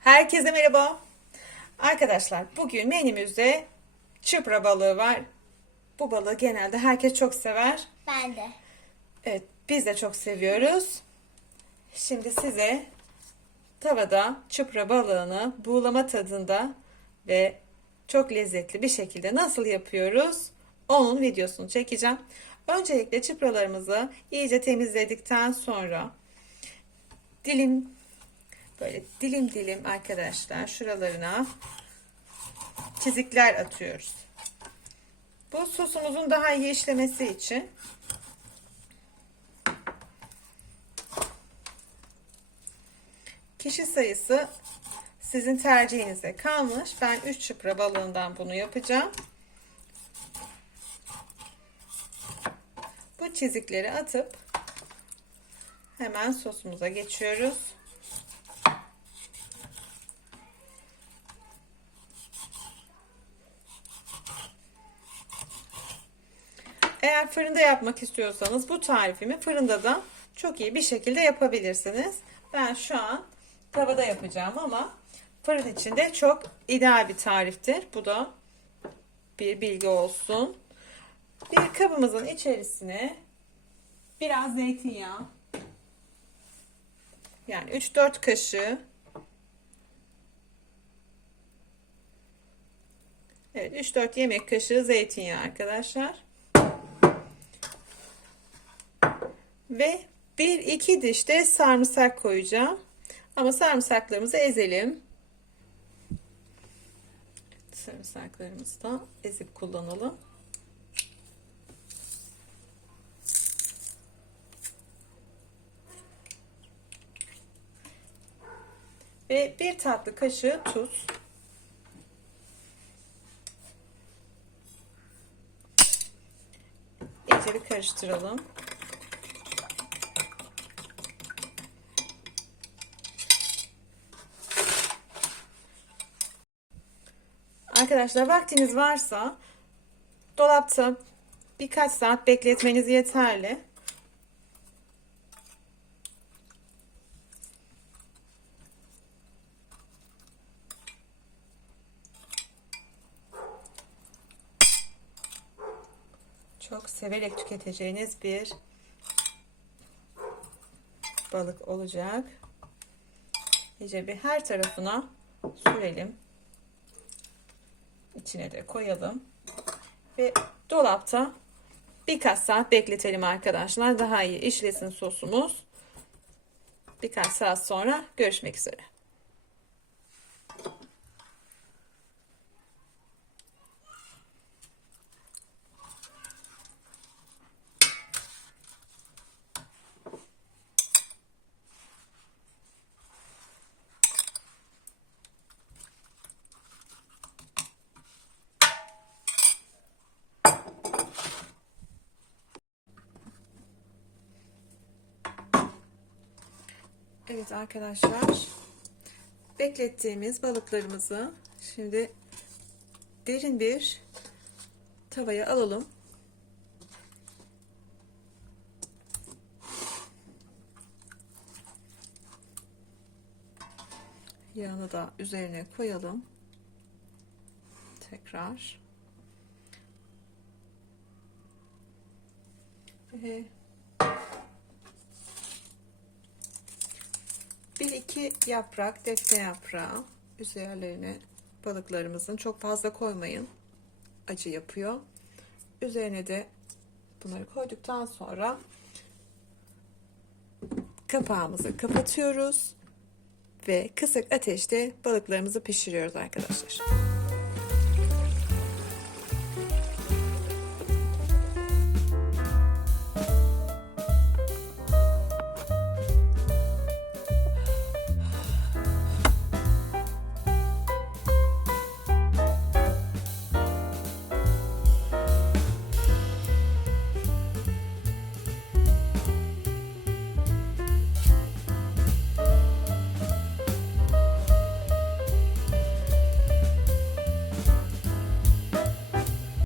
Herkese merhaba. Arkadaşlar bugün menümüzde çıpra balığı var. Bu balığı genelde herkes çok sever. Ben de. Evet biz de çok seviyoruz. Şimdi size tavada çıpra balığını buğulama tadında ve çok lezzetli bir şekilde nasıl yapıyoruz onun videosunu çekeceğim. Öncelikle çıpralarımızı iyice temizledikten sonra dilim böyle dilim dilim arkadaşlar şuralarına çizikler atıyoruz. Bu sosumuzun daha iyi işlemesi için Kişi sayısı sizin tercihinize kalmış. Ben 3 çıpra balığından bunu yapacağım. Bu çizikleri atıp hemen sosumuza geçiyoruz. Eğer fırında yapmak istiyorsanız bu tarifimi fırında da çok iyi bir şekilde yapabilirsiniz. Ben şu an tavada yapacağım ama fırın içinde çok ideal bir tariftir. Bu da bir bilgi olsun. Bir kabımızın içerisine biraz zeytinyağı yani 3-4 kaşığı Evet 3-4 yemek kaşığı zeytinyağı arkadaşlar. Ve 1-2 diş de sarımsak koyacağım. Ama sarımsaklarımızı ezelim. Sarımsaklarımızı da ezip kullanalım. Ve bir tatlı kaşığı tuz. İyice bir karıştıralım. Arkadaşlar vaktiniz varsa dolapta birkaç saat bekletmeniz yeterli. Çok severek tüketeceğiniz bir balık olacak. İyice bir her tarafına sürelim içine de koyalım. Ve dolapta birkaç saat bekletelim arkadaşlar. Daha iyi işlesin sosumuz. Birkaç saat sonra görüşmek üzere. Evet arkadaşlar. Beklettiğimiz balıklarımızı şimdi derin bir tavaya alalım. Yağını da üzerine koyalım. Tekrar. Ve bir iki yaprak defne yaprağı üzerlerine balıklarımızın çok fazla koymayın. Acı yapıyor. Üzerine de bunları koyduktan sonra kapağımızı kapatıyoruz ve kısık ateşte balıklarımızı pişiriyoruz arkadaşlar.